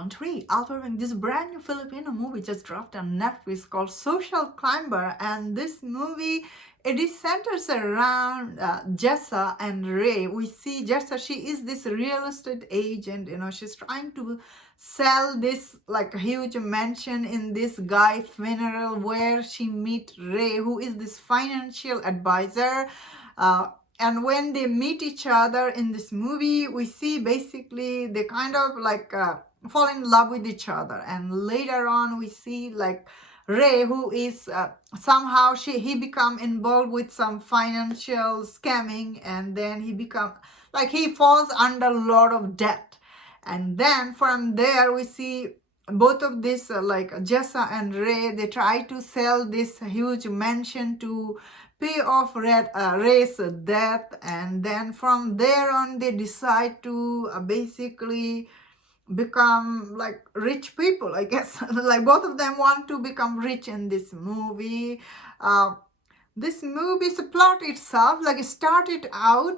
on 3, Alpha this brand new Filipino movie just dropped on Netflix called Social Climber, and this movie it is centers around Jessa and Ray. We see Jessa, she is this real estate agent, she's trying to sell this like huge mansion in this guy funeral where she meet Ray, who is this financial advisor. And when they meet each other in this movie, we see basically they kind of like fall in love with each other. And later on, we see like Ray, who is somehow he become involved with some financial scamming, and then he falls under a lot of debt. And then from there, we see both of this like Jessa and Ray, they try to sell this huge mansion to pay off Ray's death, and then from there on they decide to basically become like rich people, I guess. Like both of them want to become rich in this movie. This movie's plot itself, like it started out,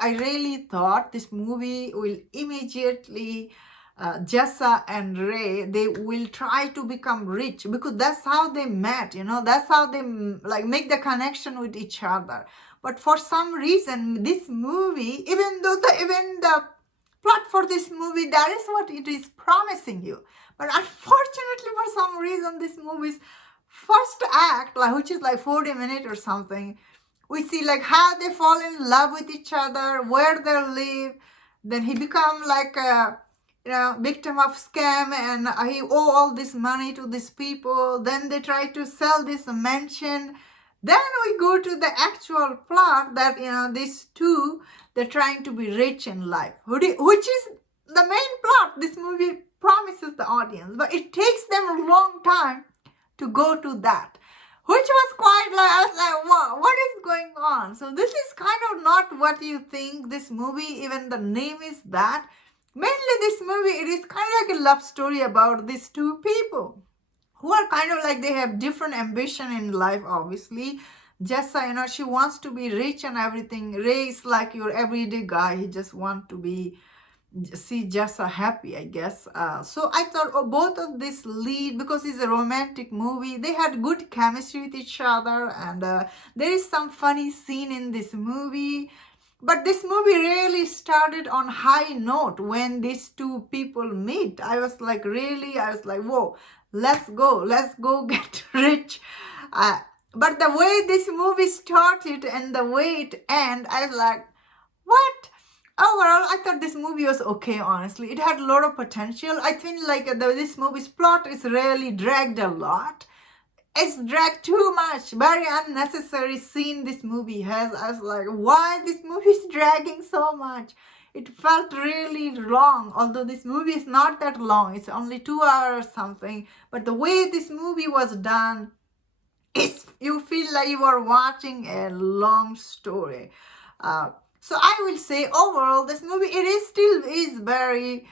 I really thought this movie will immediately Jessa and Ray, they will try to become rich because that's how they met, that's how they like make the connection with each other. But for some reason, this movie, even the plot for this movie, that is what it is promising you. But unfortunately, for some reason, this movie's first act, like which is like 40 minutes or something, we see like how they fall in love with each other, where they live. Then he become like a victim of scam, and he owe all this money to these people. Then they try to sell this mansion. Then we go to the actual plot that these two, they're trying to be rich in life, which is the main plot this movie promises the audience. But it takes them a long time to go to that, which was quite like, I was like, wow, what is going on? So this is kind of not what you think this movie, even the name is that. Mainly this movie, it is kind of like a love story about these two people who are kind of like, they have different ambition in life, obviously. Jessa, she wants to be rich and everything. Ray is like your everyday guy. He just want to see Jessa happy, I guess. So I thought, both of this lead, because it's a romantic movie, they had good chemistry with each other, and there is some funny scene in this movie. But this movie really started on high note when these two people meet. I was like, whoa, let's go get rich. But the way this movie started and the way it ended, I was like, what? Overall, I thought this movie was okay, honestly. It had a lot of potential. I think like this movie's plot is really dragged a lot. It's dragged too much. Very unnecessary scene this movie has. I was like, why this movie is dragging so much? It felt really long, although this movie is not that long. It's only 2 hours or something. But the way this movie was done, you feel like you are watching a long story. So I will say overall, this movie, still is very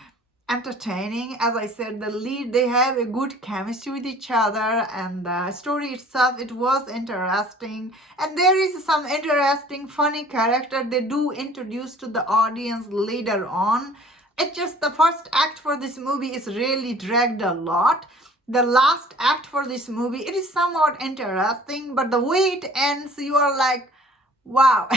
entertaining. As I said, the lead, they have a good chemistry with each other, and the story itself, it was interesting, and there is some interesting funny character they do introduce to the audience later on. It's just the first act for this movie is really dragged a lot. The last act for this movie, it is somewhat interesting, but the way it ends, you are like, wow.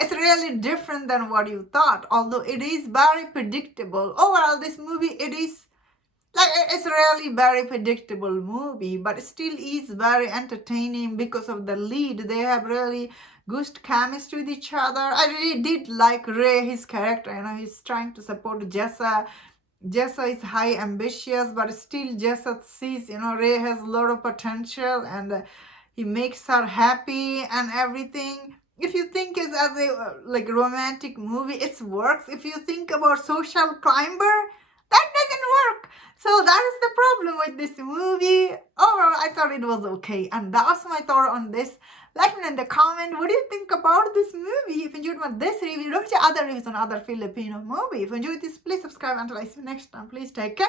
It's really different than what you thought, although it is very predictable. Overall, this movie, it's really very predictable movie, but it still is very entertaining because of the lead. They have really good chemistry with each other. I really did like Ray, his character. He's trying to support Jessa. Jessa is high ambitious, but still Jessa sees, Ray has a lot of potential, and he makes her happy and everything. If you think it's as a romantic movie, it works. If you think about Social Climber, that doesn't work. So that is the problem with this movie. Overall, I thought it was okay. And that was my thought on this. Let me know in the comment, what do you think about this movie? If you enjoyed this review, don't watch other reviews on other Filipino movie. If you enjoyed this, please subscribe. Until I see you next time, please take care.